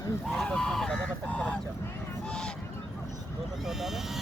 मेरे बस में मिला था बतख का बच्चा। दोनों छोटा था।